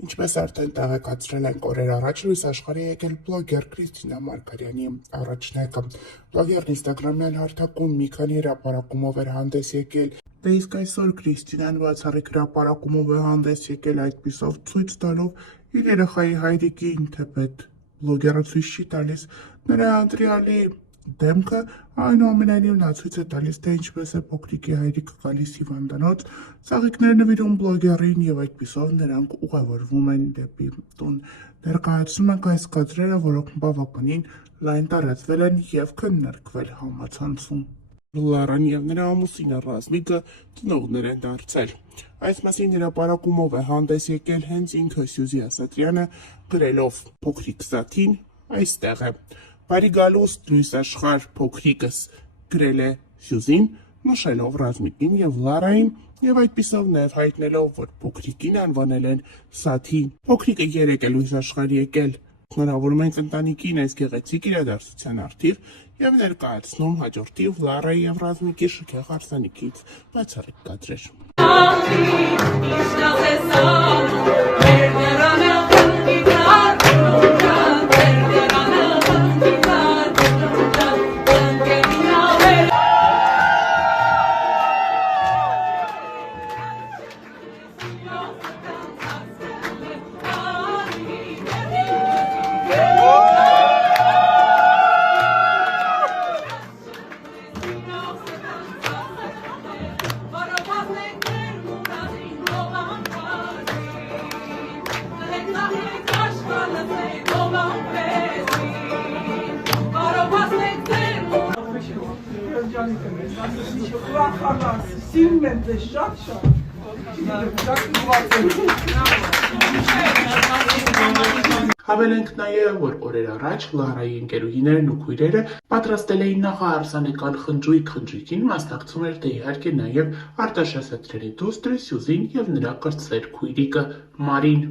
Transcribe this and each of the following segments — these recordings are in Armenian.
Ինչպես արդեն տեղեկացրել ենք օրեր առաջ, լույս աշխարհի եկել բլոգեր Կրիստինա Մարգարյանի առաջնեկը։ Բլոգերն ինստագրամյան հարթակում մի քանի հրապարակումով էր հանդես եկել, դե իսկ այսօր Կրիստինան բացառիկ հրապարակումով է հանդես եկել, այդպիսով ցույց տալով իր երեխայի հայրիկին, թեպետ բլոգերը ցույց չի տալիս նրա ընտրյալի դեմքը, այնուամենայնիվ նա ցույց է տալիս, թե ինչպես է փոքրիկի հայրիկը գալիս հիվանդանոց, ծաղիկներ նվիրում բլոգերին եւ այդպիսով նրանք ուղևորվում են դեպի տուն։ Ներկայացնում ենք այս կադրերը, որոնք բավականին լայն տարածվել են եւ քննարկվել համացանցում։ Լարան եւ նրա ամուսինը Ռազմիկը ծնողներ են դարձել։ Այս մասին հրապարակումով է հանդես եկել հենց ինքը Սյուզի Ասատրյանը, գրելով փոքրիկ Սաթին այստեղ է։ Բարի գալուստ լույս աշխարհ փոքրիկս, գրել է Սյուզին, նշելով Ռազմիկին եւ Լարային եւ այդպիսով նաեւ հայտնելով, որ փոքրիկին անվանել են Սաթի։ Փոքրիկը 3 է լույս աշխարհ եկել, շնորհավորում ենք ընտանիքին այս գեղեցիկ իրադարձության արդիվ եւ ներկայացնում հաջորդիվ Լարայի եւ Ռազմիկի շքեղ հարսանիքից բացառիկ կադրեր։ Հավելենք նաև, որ օրեր առաջ Լարայի ընկերուհիներն ու քույրերը պատրաստել էին նախահարսանեկան խնջույքին մասնակցում էր դե իհարկե նաև Արտաշ Ասատրյանի դուստրը Սյուզին եւ նրա կրտսեր քույրիկը Մարին։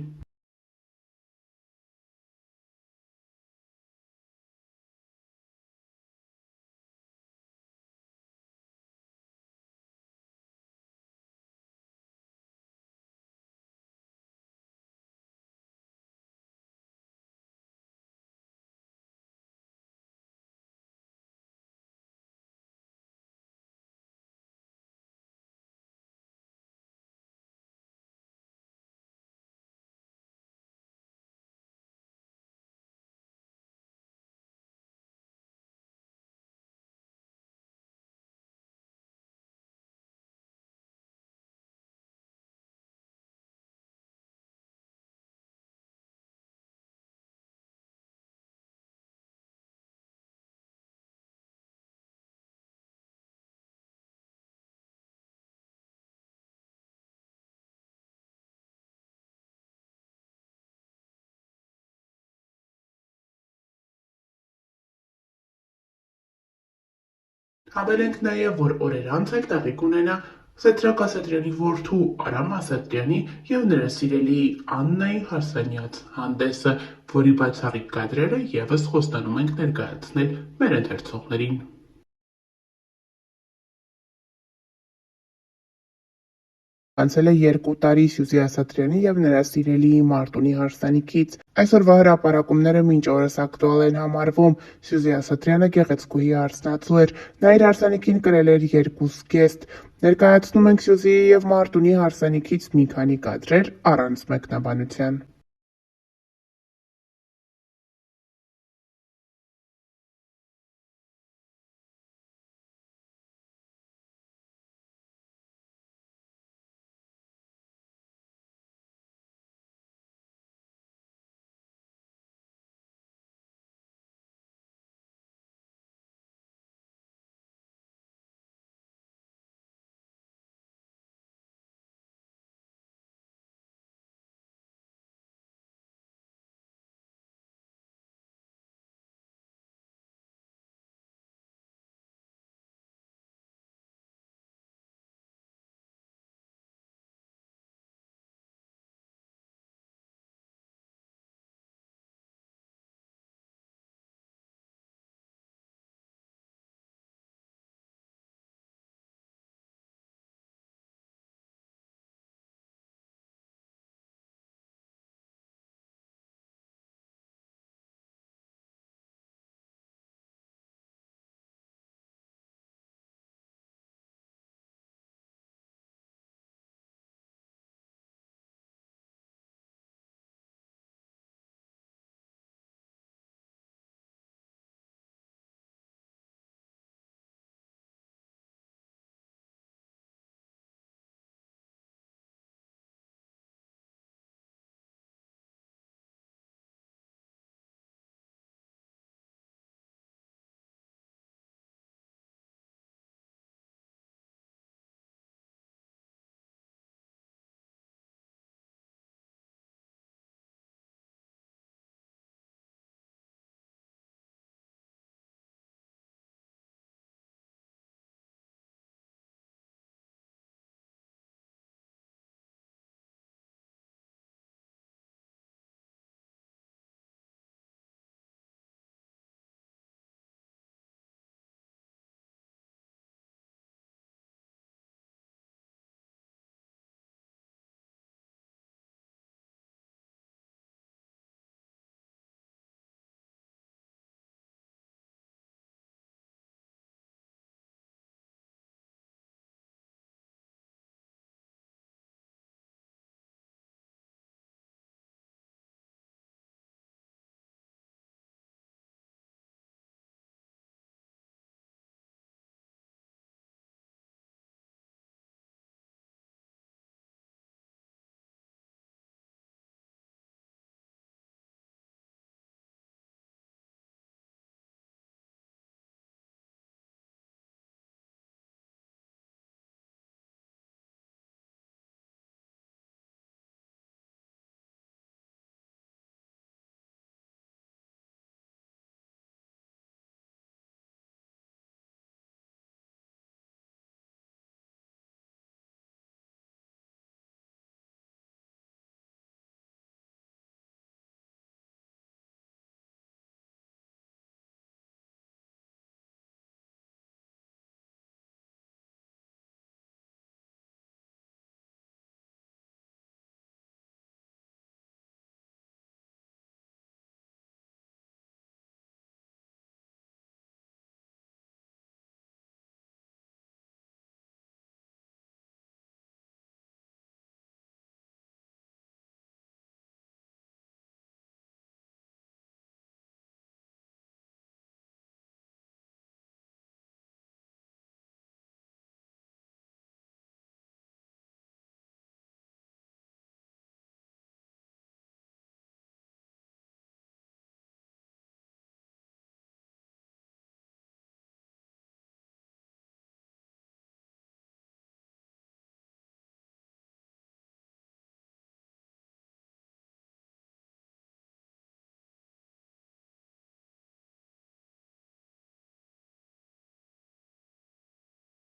Հավելենք նաև, որ օրեր անց էլ տեղի կունենա Սեդրակ Ասատրյանի որդու Արամ Ասատրյանի եւ նրա սիրելի Աննայի հարսանյաց հանդեսը, որի բացառիկ կադրերը եւս խոստանում ենք ներկայացնել մեր ընթերցողներին։ Անցել է 2 տարի Սյուզի Ասատրյանի եւ նրա սիրելիի Մարտունի հարսանիքից։ Այսօրվա հրապարակումները մինչ օրս ակտուալ են համարվում։ Սյուզի Ասատրյանը գեղեցկուհի հարսնացու էր, նա իր հարսանիքին կրել էր 2 զգեստ։ Ներկայացնում ենք Սյուզիի եւ Մարտունի հարսանիքից մի քանի կադրեր առանց մեկնաբանության։